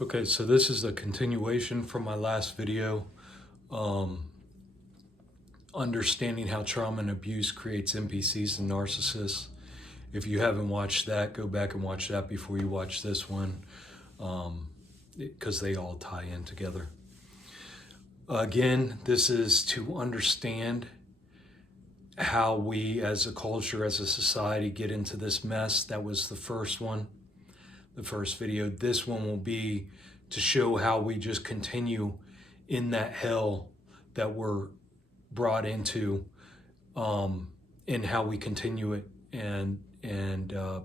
Okay, so this is a continuation from my last video, um, understanding how trauma and abuse creates NPCs and narcissists. If you haven't watched that, go back and watch that before you watch this one, because they all tie in together. Again, this is to understand how we as a culture, as a society, get into this mess. That was the first one, the first video. This one will be to show how we just continue in that hell that we're brought into, and how we continue it and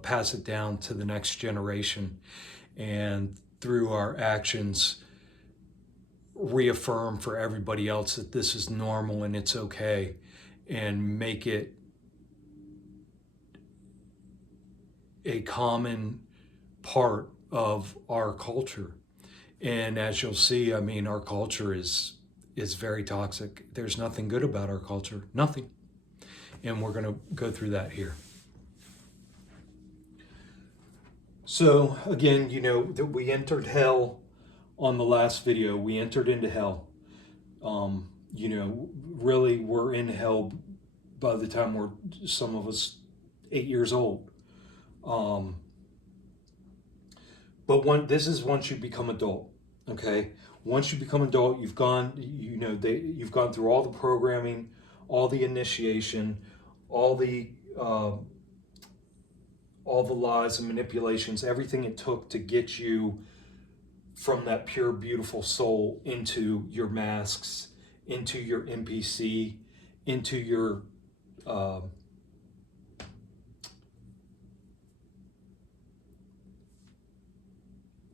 pass it down to the next generation, and through our actions reaffirm for everybody else that this is normal and it's okay, and make it a common part of our culture. And as you'll see, I mean, our culture is very toxic. There's nothing good about our culture, nothing. And we're going to go through that here. So again, you know that we entered hell on the last video. We entered into hell. You know, really, we're in hell by the time we're, some of us, 8 years old. But this is once you become adult. Okay, once you become adult, you've gone, you've gone through all the programming, all the initiation, all the lies and manipulations, everything it took to get you from that pure, beautiful soul into your masks, into your NPC, into your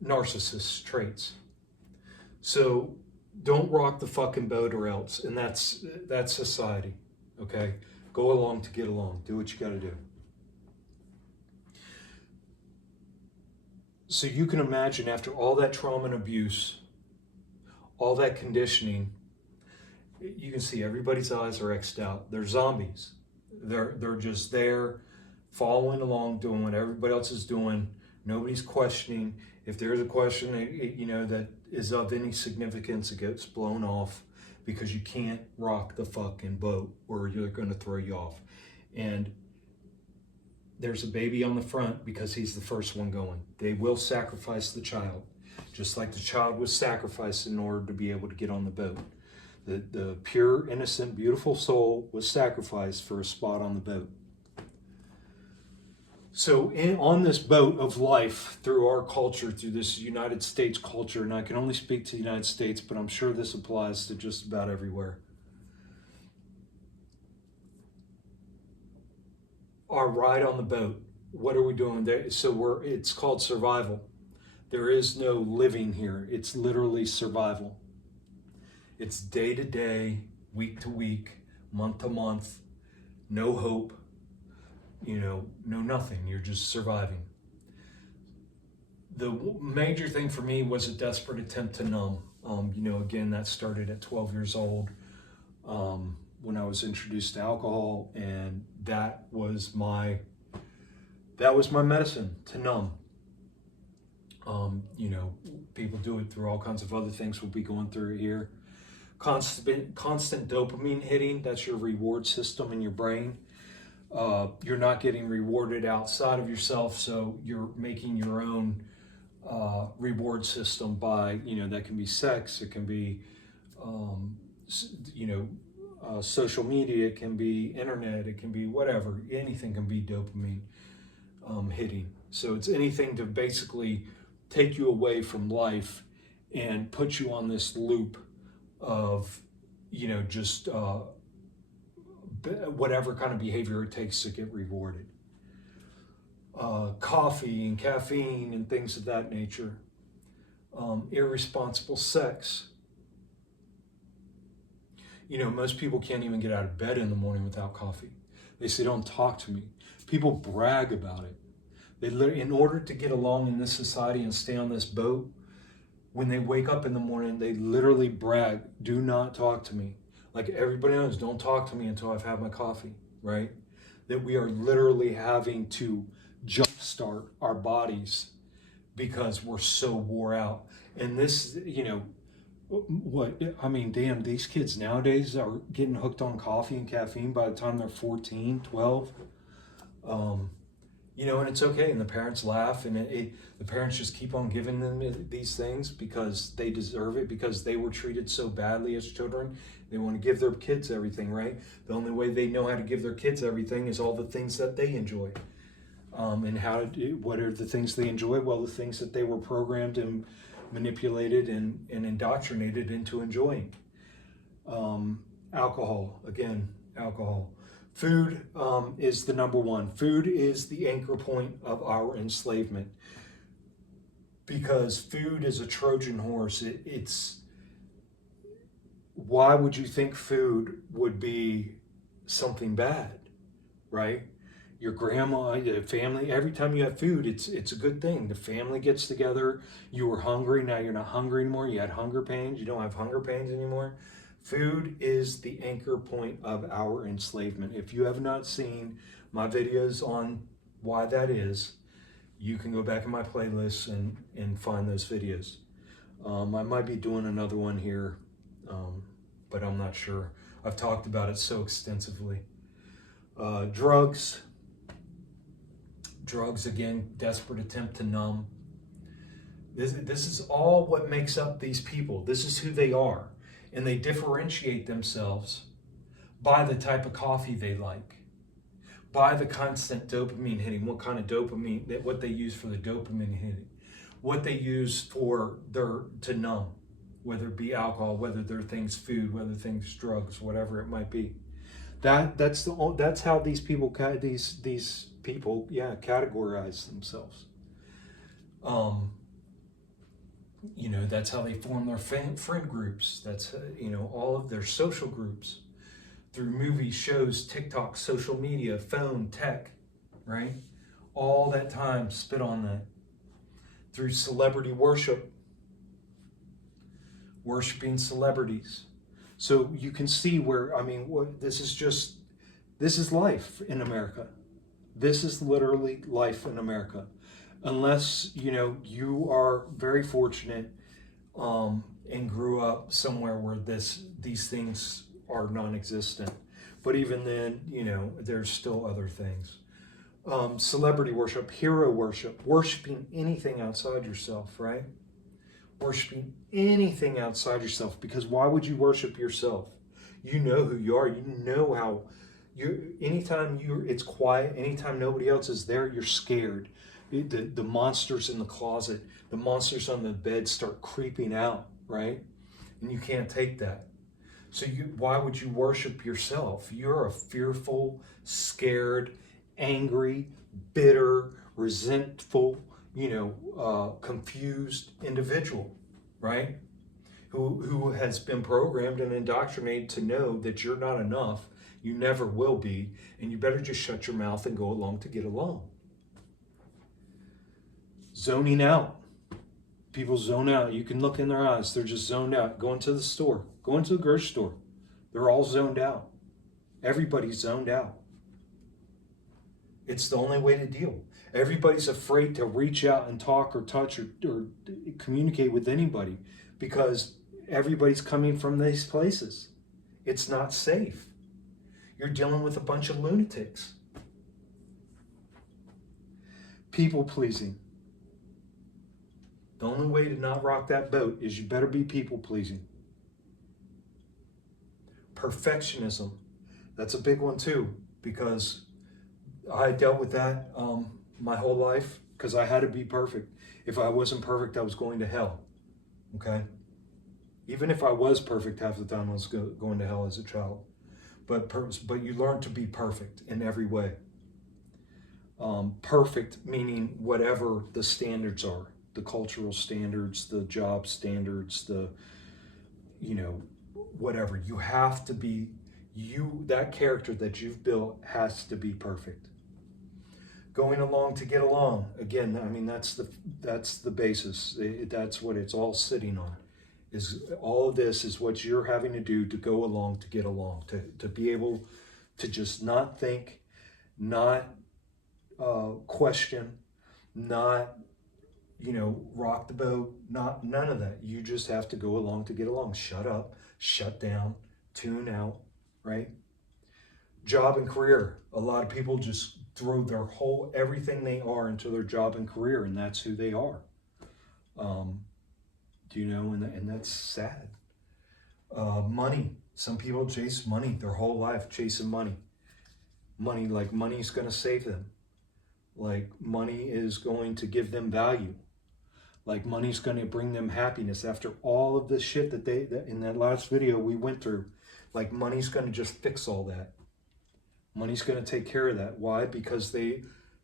narcissist traits. So don't rock the fucking boat or else. And that's society. Okay? Go along to get along. Do what you got to do. So you can imagine, after all that trauma and abuse, all that conditioning, you can see everybody's eyes are X'd out. They're zombies. They're just there, following along, doing what everybody else is doing. Nobody's questioning. If there's a question, that is of any significance, it gets blown off, because you can't rock the fucking boat or you're going to throw you off. And there's a baby on the front because he's the first one going. They will sacrifice the child, just like the child was sacrificed in order to be able to get on the boat. The pure, innocent, beautiful soul was sacrificed for a spot on the boat. So on this boat of life, through our culture, through this United States culture, and I can only speak to the United States, but I'm sure this applies to just about everywhere. Our ride on the boat, what are we doing there? So it's called survival. There is no living here. It's literally survival. It's day to day, week to week, month to month, no hope, no nothing. You're just surviving. The major thing for me was a desperate attempt to numb. Again, that started at 12 years old, when I was introduced to alcohol, and that was my medicine, to numb. People do it through all kinds of other things we'll be going through here. Constant dopamine hitting, that's your reward system in your brain. You're not getting rewarded outside of yourself, so you're making your own reward system by, that can be sex, it can be, social media, it can be internet, it can be whatever, anything can be dopamine hitting. So it's anything to basically take you away from life and put you on this loop of, just whatever kind of behavior it takes to get rewarded. Coffee and caffeine and things of that nature. Irresponsible sex. Most people can't even get out of bed in the morning without coffee. They say, don't talk to me. People brag about it. In order to get along in this society and stay on this boat, when they wake up in the morning, they literally brag, do not talk to me. Like everybody knows, don't talk to me until I've had my coffee, right? That we are literally having to jumpstart our bodies because we're so wore out. And this, what I mean, damn, these kids nowadays are getting hooked on coffee and caffeine by the time they're 14, 12. And it's okay, and the parents laugh, and the parents just keep on giving them these things because they deserve it, because they were treated so badly as children. They want to give their kids everything, right? The only way they know how to give their kids everything is all the things that they enjoy. What are the things they enjoy? Well, the things that they were programmed and manipulated and indoctrinated into enjoying. Alcohol, again, alcohol. Food is the number one. Food is the anchor point of our enslavement, because food is a Trojan horse. Why would you think food would be something bad, right? Your grandma, your family, every time you have food, it's a good thing. The family gets together. You were hungry, now you're not hungry anymore. You had hunger pains, you don't have hunger pains anymore. Food is the anchor point of our enslavement. If you have not seen my videos on why that is, you can go back in my playlists and find those videos. I might be doing another one here, but I'm not sure. I've talked about it so extensively. Drugs, again, desperate attempt to numb. This is all what makes up these people. This is who they are. And they differentiate themselves by the type of coffee they like, by the constant dopamine hitting, what kind of dopamine, what they use for the dopamine hitting, what they use for to numb, whether it be alcohol, whether they're things food, whether things drugs, whatever it might be. That's how these people categorize themselves. That's how they form their friend groups. That's, all of their social groups through movies, shows, TikTok, social media, phone, tech, right? All that time spent on that. Through celebrity worship, worshiping celebrities. So you can see where, this is life in America. This is literally life in America. Unless, you are very fortunate and grew up somewhere where these things are non-existent. But even then, there's still other things. Celebrity worship, hero worship, worshiping anything outside yourself, right? Worshiping anything outside yourself, because why would you worship yourself? You know who you are. You know how anytime it's quiet, anytime nobody else is there, you're scared. The monsters in the closet, the monsters on the bed start creeping out, right? And you can't take that. So why would you worship yourself? You're a fearful, scared, angry, bitter, resentful, confused individual, right? Who has been programmed and indoctrinated to know that you're not enough, you never will be, and you better just shut your mouth and go along to get along. Zoning out. People zone out. You can look in their eyes. They're just zoned out. Going to the store. Going to the grocery store. They're all zoned out. Everybody's zoned out. It's the only way to deal. Everybody's afraid to reach out and talk or touch or communicate with anybody because everybody's coming from these places. It's not safe. You're dealing with a bunch of lunatics. People pleasing. The only way to not rock that boat is you better be people pleasing. Perfectionism. That's a big one too, because I dealt with that my whole life because I had to be perfect. If I wasn't perfect, I was going to hell. Okay? Even if I was perfect, half the time I was going to hell as a child. But you learn to be perfect in every way. Perfect meaning whatever the standards are. The cultural standards, the job standards, whatever. You have to be, that character that you've built has to be perfect. Going along to get along. Again, that's the basis. That's what it's all sitting on. Is all of this is what you're having to do to go along to get along, to be able to just not think, not question, not rock the boat. None of that. You just have to go along to get along. Shut up, shut down, tune out, right? Job and career. A lot of people just throw their everything they are into their job and career, and that's who they are. And that's sad. Money. Some people chase money their whole life, chasing money. Money, like money's going to save them. Like money is going to give them value. Like money's going to bring them happiness after all of the shit that in that last video we went through. Like money's going to just fix all that. Money's going to take care of that. Why? Because they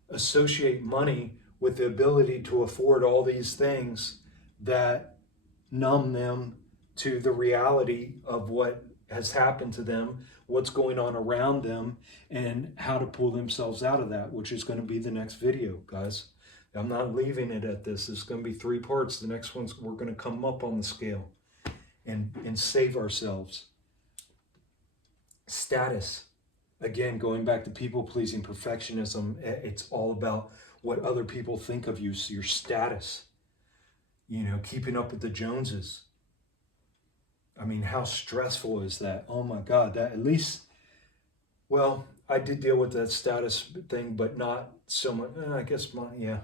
associate money with the ability to afford all these things that numb them to the reality of what has happened to them, what's going on around them, and how to pull themselves out of that, which is going to be the next video, guys. I'm not leaving it at this. It's going to be 3 parts. The next one's we're going to come up on the scale and save ourselves. Status. Again, going back to people-pleasing, perfectionism, it's all about what other people think of you, so your status. Keeping up with the Joneses. I mean, how stressful is that? Oh my God, that at least, well, I did deal with that status thing, but not so much. I guess yeah.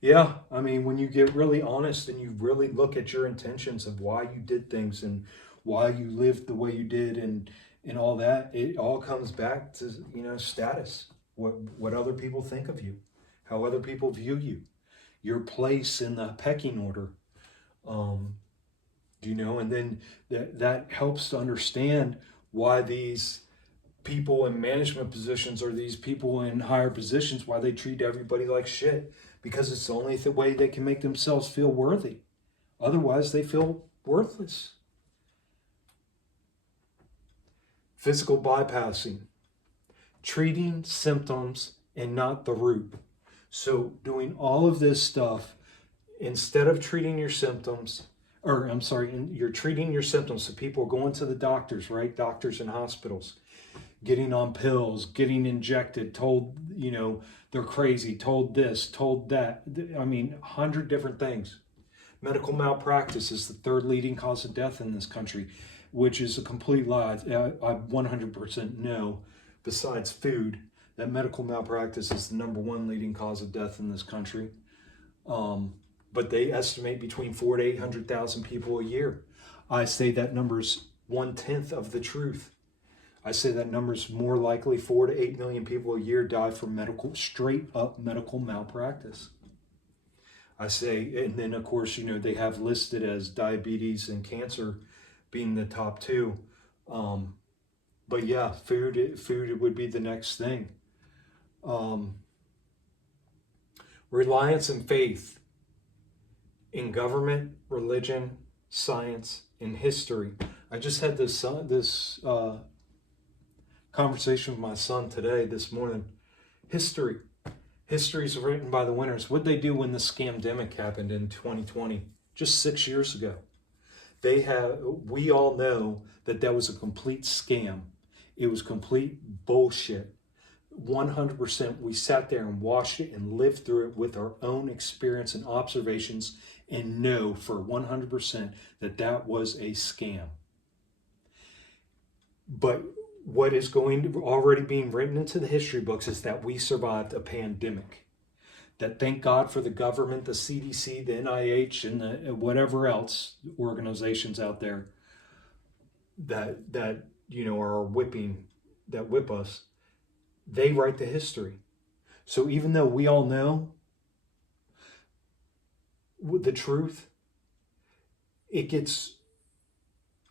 Yeah, I mean, when you get really honest and you really look at your intentions of why you did things and why you lived the way you did and all that, it all comes back to, status, what other people think of you, how other people view you, your place in the pecking order. And then that helps to understand why these people in management positions or these people in higher positions, why they treat everybody like shit, because it's the only way they can make themselves feel worthy. Otherwise, they feel worthless. Physical bypassing, treating symptoms and not the root. So doing all of this stuff, instead of treating your symptoms, you're treating your symptoms. So people are going to the doctors, right? Doctors and hospitals, getting on pills, getting injected, told, they're crazy, told this, told that. I mean, 100 different things. Medical malpractice is the 3rd leading cause of death in this country, which is a complete lie. I 100% know, besides food, that medical malpractice is the #1 leading cause of death in this country. But they estimate between 400,000 to 800,000 people a year. I say that number's 1/10 of the truth. I say that number's more likely 4 to 8 million people a year die from straight up medical malpractice. I say, and then of course, they have listed as diabetes and cancer being the top 2. But yeah, food would be the next thing. Reliance and faith in government, religion, science, and history. I just had this conversation with my son this morning. History. History is written by the winners. What did they do when the scamdemic happened in 2020? Just 6 years ago. We all know that was a complete scam. It was complete bullshit. 100%. We sat there and watched it and lived through it with our own experience and observations, and know for 100% that was a scam. But what is already being written into the history books is that we survived a pandemic. That thank God for the government, the CDC, the NIH, and the whatever else organizations out there that are whip us. They write the history. So even though we all know the truth, it gets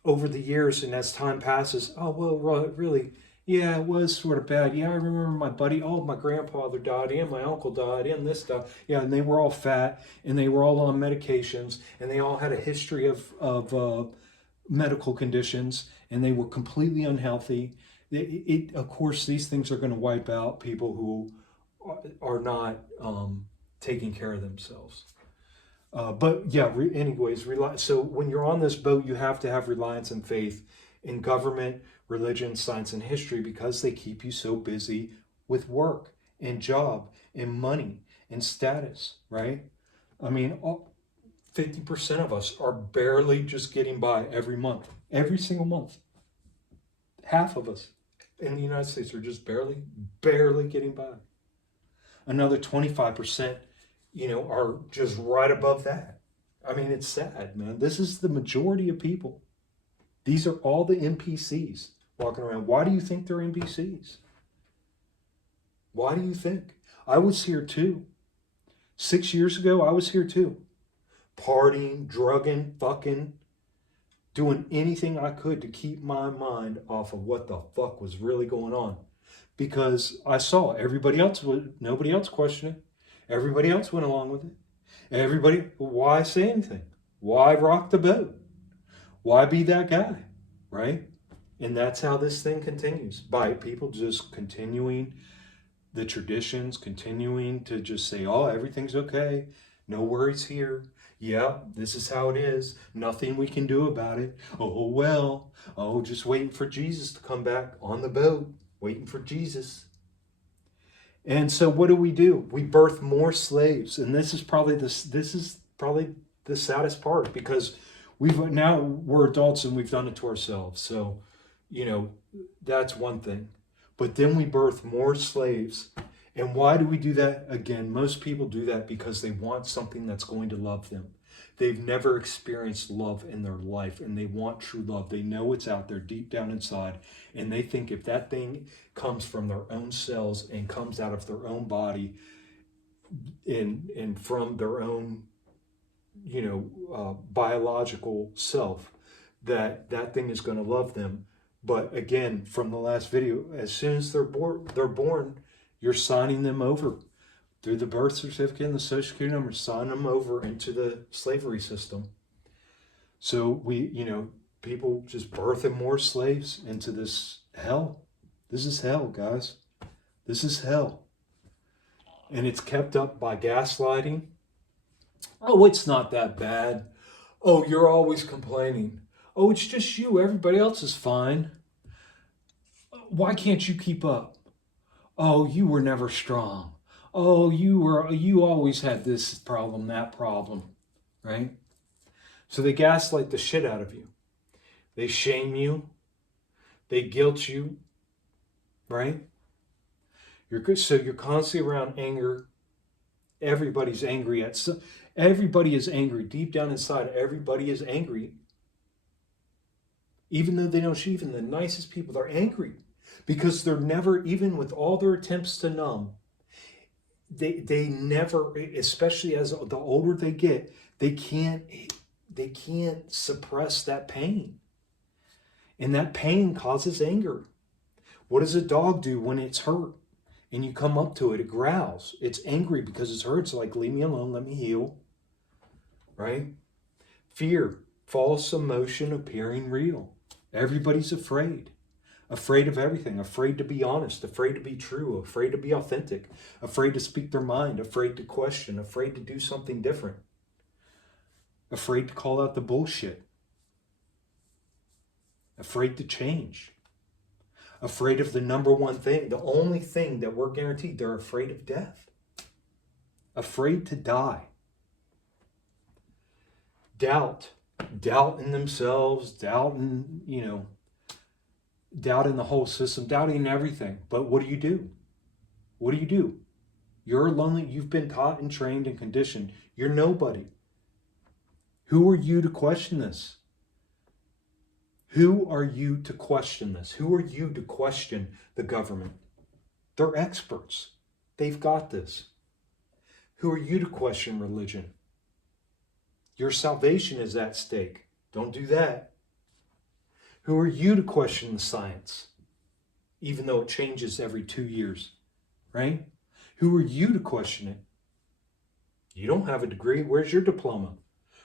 over the years, and as time passes, oh, well, really, yeah, it was sort of bad. Yeah, I remember my buddy, my grandfather died, and my uncle died, and this stuff. Yeah, and they were all fat, and they were all on medications, and they all had a history of medical conditions, and they were completely unhealthy. Of course, these things are going to wipe out people who are not taking care of themselves. But yeah, anyways, so when you're on this boat, you have to have reliance and faith in government, religion, science, and history, because they keep you so busy with work and job and money and status, right? I mean, 50% of us are barely just getting by every month, every single month. Half of us in the United States are just barely getting by. Another 25%, are just right above that. I mean, it's sad, man. This is the majority of people. These are all the NPCs walking around. Why do you think they're NPCs? Why do you think? I was here too. 6 years ago, I was here too. Partying, drugging, fucking, doing anything I could to keep my mind off of what the fuck was really going on. Because I saw nobody else questioned it. Everybody else went along with it. Why say anything? Why rock the boat? Why be that guy? Right? And that's how this thing continues, by people just continuing the traditions, continuing to just say, oh, everything's okay. No worries here. Yeah, this is how it is. Nothing we can do about it. Oh, well. Oh, just waiting for Jesus to come back on the boat. Waiting for Jesus. And so what do? We birth more slaves. And this is probably the saddest part, because we're adults and we've done it to ourselves. So, that's one thing. But then we birth more slaves. And why do we do that? Again, most people do that because they want something that's going to love them. They've never experienced love in their life, and they want true love. They know it's out there deep down inside, and they think if that thing comes from their own cells and comes out of their own body and from their own, biological self, that thing is going to love them. But again, from the last video, as soon as they're born, you're signing them over through the birth certificate and the social security number, sign them over into the slavery system. So people just birthing more slaves into this hell. This is hell, guys. This is hell. And it's kept up by gaslighting. Oh, it's not that bad. Oh, you're always complaining. Oh, it's just you. Everybody else is fine. Why can't you keep up? Oh, you were never strong. Oh, you always had this problem, that problem, right? So they gaslight the shit out of you. They shame you. They guilt you, right? You're constantly around anger. Everybody's angry everybody is angry. Deep down inside, everybody is angry. Even though they don't, even the nicest people, they're angry. Because they're never, even with all their attempts to numb, they never, especially as the older they get, they can't suppress that pain. And that pain causes anger. What does a dog do when it's hurt? And you come up to it, it growls. It's angry because it's hurt. It's like, leave me alone, let me heal. Right? Fear, false emotion appearing real. Everybody's afraid. Afraid of everything, afraid to be honest, afraid to be true, afraid to be authentic, afraid to speak their mind, afraid to question, afraid to do something different, afraid to call out the bullshit, afraid to change, afraid of the number one thing, the only thing that we're guaranteed. They're afraid of death, afraid to die. Doubt in themselves, doubting the whole system, doubting everything. But what do you do? What do you do? You're lonely. You've been taught and trained and conditioned. You're nobody. Who are you to question this? Who are you to question this? Who are you to question the government? They're experts. They've got this. Who are you to question religion? Your salvation is at stake. Don't do that. Who are you to question the science, even though it changes every 2 years, right? Who are you to question it? You don't have a degree. Where's your diploma?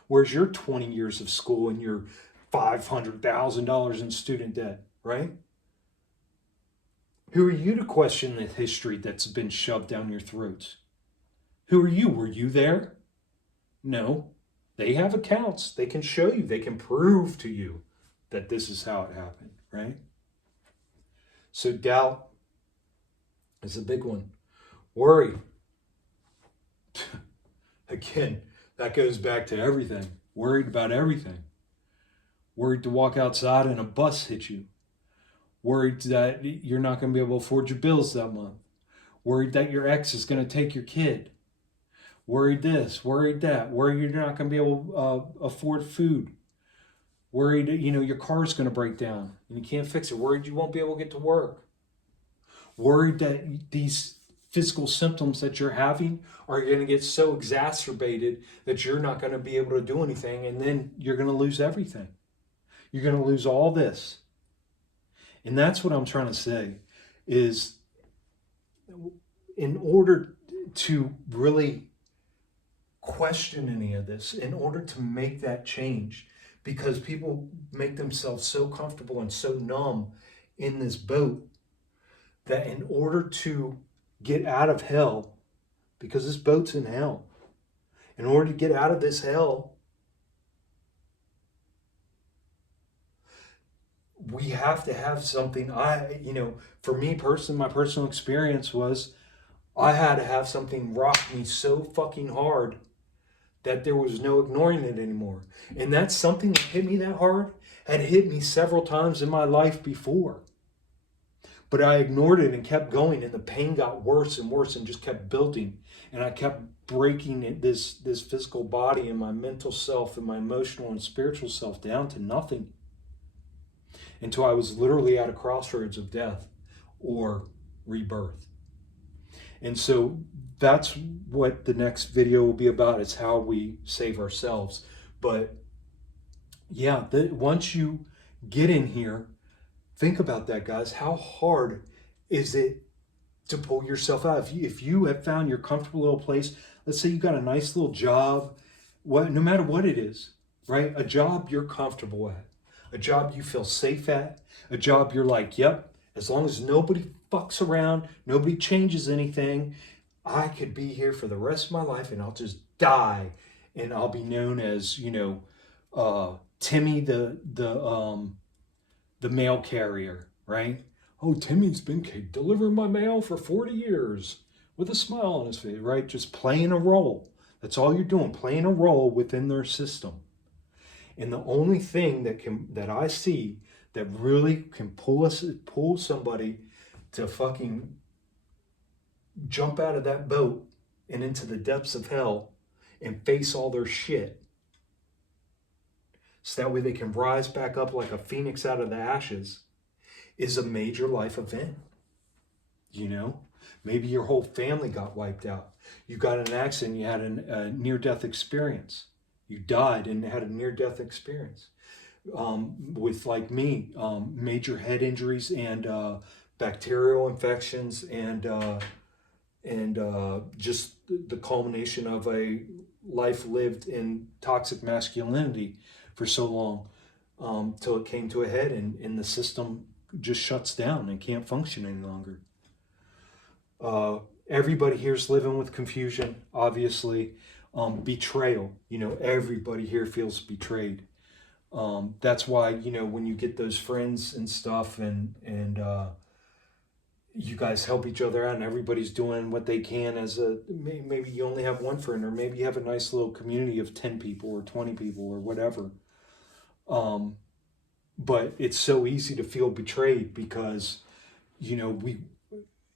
Where's your 20 years of school and your $500,000 in student debt, right? Who are you to question the history that's been shoved down your throats? Who are you? Were you there? No. They have accounts. They can show you. They can prove to you that this is how it happened, right? So doubt is a big one. Worry. Again, That goes back to everything. Worried about everything. Worried to walk outside and a bus hit you. Worried that you're not going to be able to afford your bills that month. Worried that your ex is going to take your kid. Worried this, worried that. Worried you're not going to be able to afford food. Worried, your car's going to break down and you can't fix it. Worried you won't be able to get to work. Worried that these physical symptoms that you're having are going to get so exacerbated that you're not going to be able to do anything, and then you're going to lose everything. You're going to lose all this. And that's what I'm trying to say is, in order to really question any of this, in order to make that change, because people make themselves so comfortable and so numb in this boat that in order to get out of hell, because this boat's in hell, in order to get out of this hell, we have to have something. For me personally, my personal experience was I had to have something rock me so fucking hard that there was no ignoring it anymore. And that's something that hit me that hard had hit me several times in my life before. But I ignored it and kept going, and the pain got worse and worse and just kept building. And I kept breaking this physical body and my mental self and my emotional and spiritual self down to nothing, until I was literally at a crossroads of death or rebirth. And so that's what the next video will be about. It's how we save ourselves. But yeah, once you get in here, think about that, guys. How hard is it to pull yourself out? If you have found your comfortable little place, let's say you got a nice little job, no matter what it is, right? A job you're comfortable at, a job you feel safe at, a job you're like, yep, as long as nobody fucks around, nobody changes anything, I could be here for the rest of my life and I'll just die. And I'll be known as, Timmy the mail carrier, right? Oh, Timmy's been delivering my mail for 40 years with a smile on his face, right? Just playing a role. That's all you're doing, playing a role within their system. And the only thing that I see that really can pull somebody to fucking jump out of that boat and into the depths of hell and face all their shit, so that way they can rise back up like a phoenix out of the ashes, is a major life event. Maybe your whole family got wiped out. You got in an accident, you had a near-death experience. You died and had a near-death experience. With, like me, major head injuries and bacterial infections and just the culmination of a life lived in toxic masculinity for so long, till it came to a head and the system just shuts down and can't function any longer. Everybody here's living with confusion, obviously. Betrayal, everybody here feels betrayed. That's why, when you get those friends and stuff and you guys help each other out and everybody's doing what they can maybe you only have one friend, or maybe you have a nice little community of 10 people or 20 people or whatever. But it's so easy to feel betrayed because,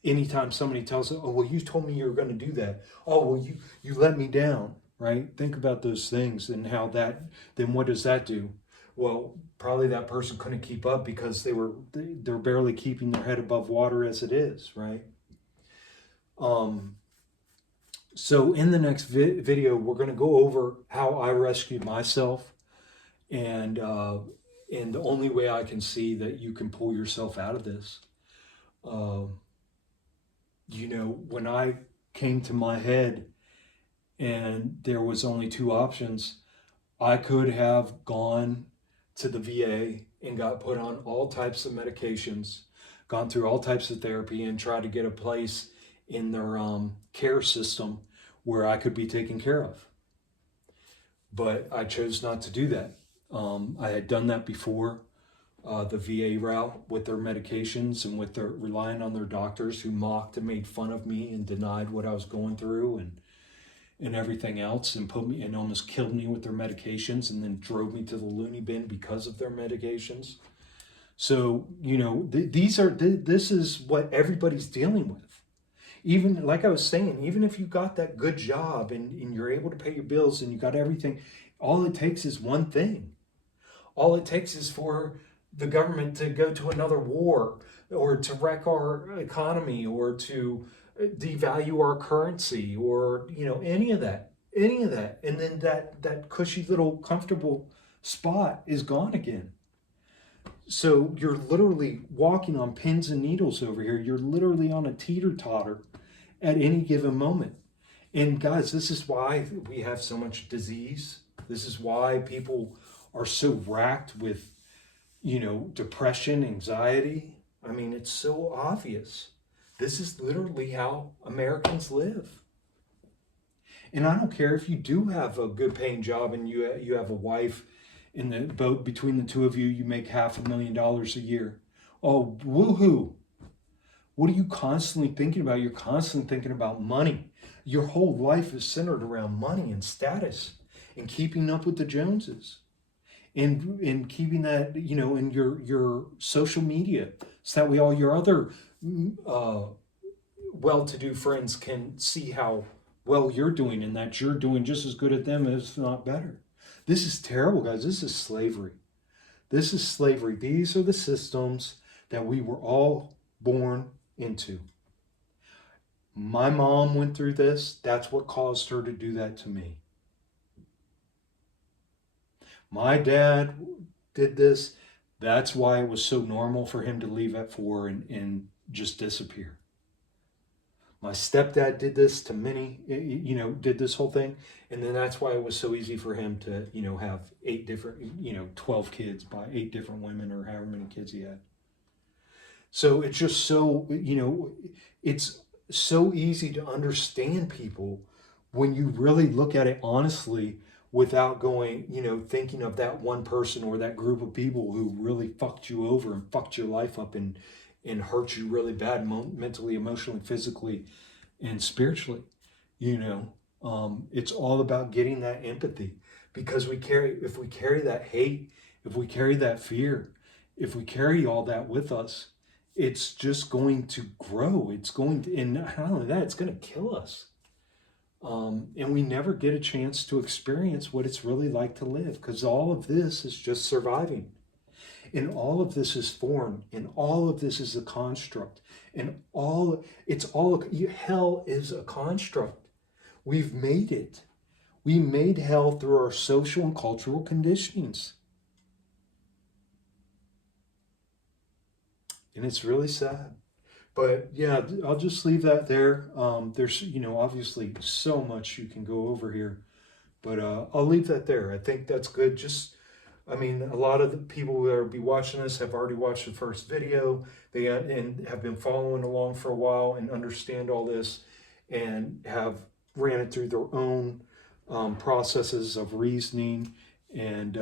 anytime somebody tells us, oh, well, you told me you were going to do that. Oh, well, you let me down, right? Think about those things and how then what does that do? Well, probably that person couldn't keep up because they're barely keeping their head above water as it is, right? So in the next video, we're going to go over how I rescued myself and the only way I can see that you can pull yourself out of this. When I came to my head and there was only two options, I could have gone to the VA and got put on all types of medications, gone through all types of therapy and tried to get a place in their care system where I could be taken care of. But I chose not to do that. I had done that before, the VA route with their medications and with their relying on their doctors who mocked and made fun of me and denied what I was going through and everything else, and put me and almost killed me with their medications, and then drove me to the loony bin because of their medications. So, you know, this is what everybody's dealing with. Even like I was saying, even if you got that good job and you're able to pay your bills and you got everything, all it takes is one thing. All it takes is for the government to go to another war, or to wreck our economy, or to devalue our currency, or, you know, any of that. And then that cushy little comfortable spot is gone again. So you're literally walking on pins and needles over here. You're literally on a teeter-totter at any given moment. And guys, this is why we have so much disease. This is why people are so racked with, you know, depression, anxiety. I mean, it's so obvious. This is literally how Americans live. And I don't care if you do have a good paying job and you have a wife in the boat, between the two of you, you make $500,000 a year. Oh, woohoo. What are you constantly thinking about? You're constantly thinking about money. Your whole life is centered around money and status and keeping up with the Joneses. And keeping that, you know, in your social media, so that way all your other well-to-do friends can see how well you're doing, and that you're doing just as good at them, if not better. This is terrible, guys. This is slavery. This is slavery. These are the systems that we were all born into. My mom went through this. That's what caused her to do that to me. My dad did this. That's why it was so normal for him to leave at 4 and just disappear. My stepdad did this to many, you know, did this whole thing. And then that's why it was so easy for him to, you know, have 8 different, you know, 12 kids by 8 different women, or however many kids he had. So it's just so, you know, it's so easy to understand people when you really look at it honestly, without going, you know, thinking of that one person or that group of people who really fucked you over and fucked your life up and hurt you really bad, mentally, emotionally, physically, and spiritually. You know, it's all about getting that empathy, because if we carry that hate, if we carry that fear, if we carry all that with us, it's just going to grow. It's going to, and not only that, it's going to kill us. And we never get a chance to experience what it's really like to live, because all of this is just surviving. And all of this is form, and all of this is a construct, and hell is a construct. We've made it. We made hell through our social and cultural conditionings. And it's really sad. But yeah, I'll just leave that there. There's, you know, obviously so much you can go over here, but I'll leave that there. I think that's good. Just, I mean, a lot of the people who will be watching this have already watched the first video. They and have been following along for a while and understand all this, and have ran it through their own processes of reasoning, and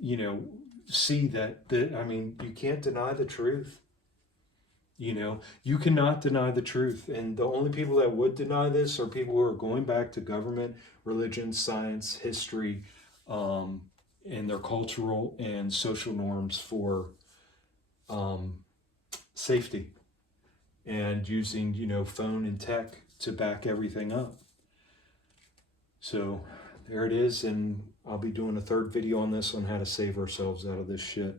you know, see that I mean, you can't deny the truth. You know, you cannot deny the truth. And the only people that would deny this are people who are going back to government, religion, science, history, and their cultural and social norms for safety, and using, you know, phone and tech to back everything up. So there it is. And I'll be doing a third video on this, on how to save ourselves out of this shit.